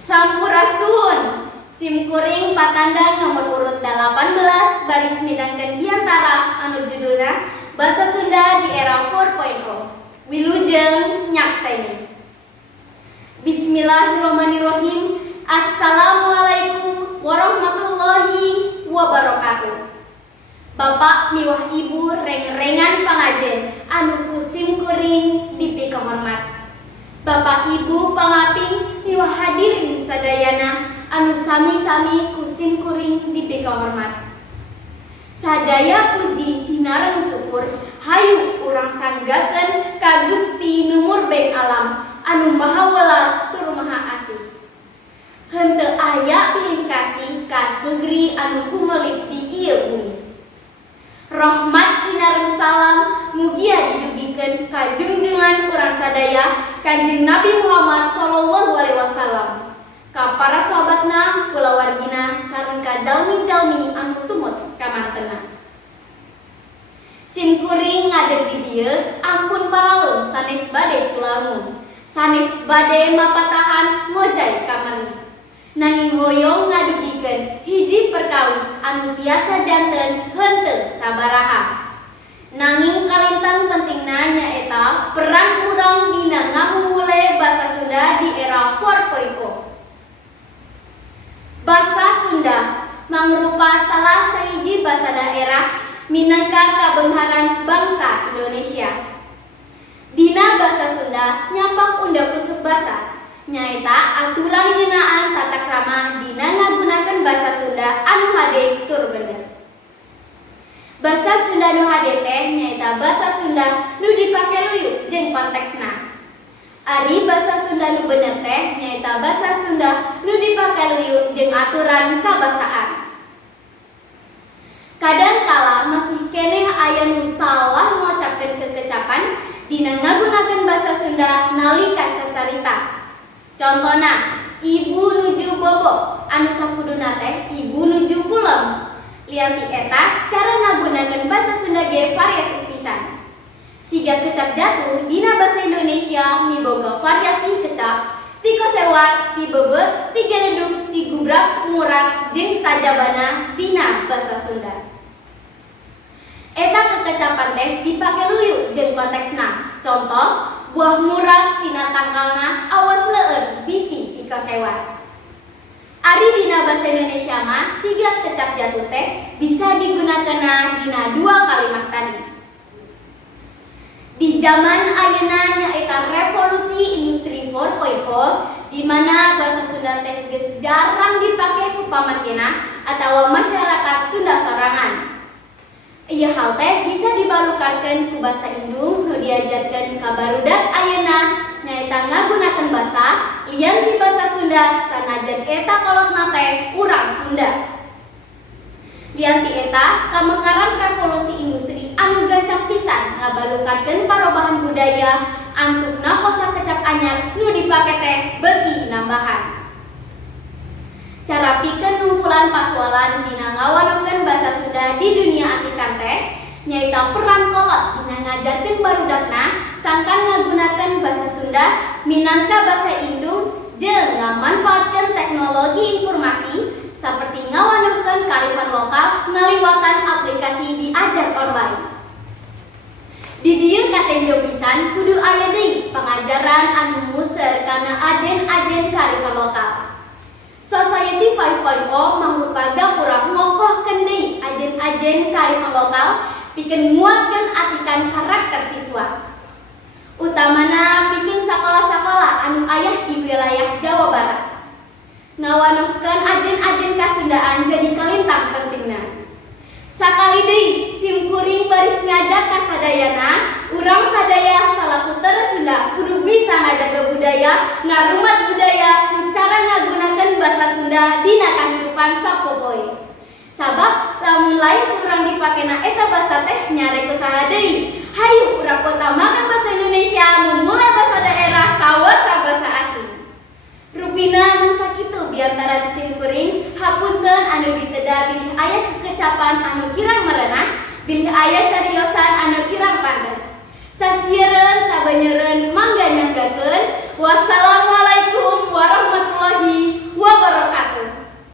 Sampurasun. Simkuring patandang nomor urut 18 baris midangkeun diantara anu judulna Basa Sunda di Era 4.0. Wilujeng nyakseni. Bismillahirrahmanirrahim. Assalamualaikum warahmatullahi wabarakatuh. Bapak miwah ibu reng-rengan pangajen anu kusim kuring dipi kahormat. Bapak ibu pangaping miwah hadirin sadayana anu sami-sami kusim kuring dipi kahormat. Sadaya puji sinareng syukur hayu urang sanggakeun ka Gusti Numur Beng Alam anu maha welas tur maha asih. Henteu aya pilih kasih ka sugri anu kumelit di ieu bumi. Rahmat sinareng salam mugia didugikeun ka junjungan urang sadaya Kanjeng Nabi Muhammad sallallahu alaihi wasallam, ka para sahabatna, kulawargina sareng ka jalmi-jalmi anu tumut ka mantenna. Simkuring ngadeg di dieu ampun paraleun sanes bade culamun, sanes bade mapatahan ngojay kamari. Nanging hoyong ngadugikeun hiji perkawis anu tiasa janten henteu sabaraha. Nanging kalintang pentingna nyaeta peran urang dina ngamumule basa Sunda di era 4.0. Basa Sunda mangrupa salah sahiji basa daerah minangka kabengharan bangsa Indonesia. Dina basa Sunda nyapak unda pusuk basa nyaeta aturan ngeunaan tata krama dina ngagunakeun basa Sunda anu hade tur bener. Basa Sunda nu hade teh nyaeta basa Sunda nu dipake luyu jeung konteksna. Ari basa Sunda nu bener teh nyaeta basa Sunda nu dipake luyu jeung aturan kabasaan. Kadangkala masih keneh aya nu salah ngocapkeun kekecapan dina ngagunakeun basa Sunda nalika cacarita. Contona, ibu nuju bobo, anu sakuduna teh ibu nuju kulem. Lianti eta cara ngagunakeun basa Sunda ge variatif pisan. Siga kecap jatuh dina basa Indonesia miboga variasi kecap, ti kosewat, ti bebet, ti geleduk, ti gubrak, murak, jeung sajabana dina basa Sunda. Eta kekecapan teh dipake luyu jeung konteksna. Contoh, buah murak tina tangkalna awas leueur bisi ti kosewat. Ari dina basa Indonesia mah siga kecap jatuh teh bisa digunakeunna dina dua kalimat tadi. Di zaman ayeuna nyaeta revolusi industri 4.0 di mana basa Sunda teh geus jarang dipake ku pamakena atawa masyarakat Sunda sorangan. Ieu hal teh bisa dibalukarkeun ku basa indung nu diajarkeun ka barudak ayeuna nyaeta ngagunakeun basa lian ti basa Sunda sanajan eta kolotna teh urang Sunda. Lian ti eta kamekaran revolusi industri anu gancang pisan ngabalukarkeun parobahan budaya antukna kosa kecap anyar nu dipake teh beuki nambahan. Cara pikeun ngumpulan pasualan dina ngawanukeun basa Sunda di dunia antikan teh nyaeta peran kolot dina ngajarkeun barudakna sangkan ngagunakeun basa Sunda minangka basa indung jeung ngamanfaatkeun teknologi informasi saperti ngawanukeun kearifan lokal ngaliwatan aplikasi diajar online. Di dieu katenjong pisan kudu aya deui pangajaran anu museur kana ajen-ajen kearifan lokal. Society 5.0 mangrupa gapura ngokohkeun deui ajen-ajen kearifan lokal pikeun nguatkeun atikan karakter siswa. Utamana pikeun sakola-sakola anu aya di wilayah Jawa Barat. Ngawanuhkeun ajen-ajen kasundaan jadi kalintang pentingna. Sakali deui simkuring baris ngajak ka sadayana, urang sadaya salaku teu Sunda kudu bisa ngajaga budaya, ngarumat budaya ku cara ngagunakeun basa Sunda dina kahirupan sapopoe. Sabab lamun lain urang dipakena eta basa teh nyare kusaha deui. Hayu urang utamakeun basa Indonesia mumule basa daerah kawasa basa asing. Rupina nu sakitu biantara simkuring hapunten anu diteda bilih aya kekecapan anu kirang merenah, bilih aya cariosan anu kirang pantes. Sasiereun sabenyeureun mangga nyanggakeun. Wassalamualaikum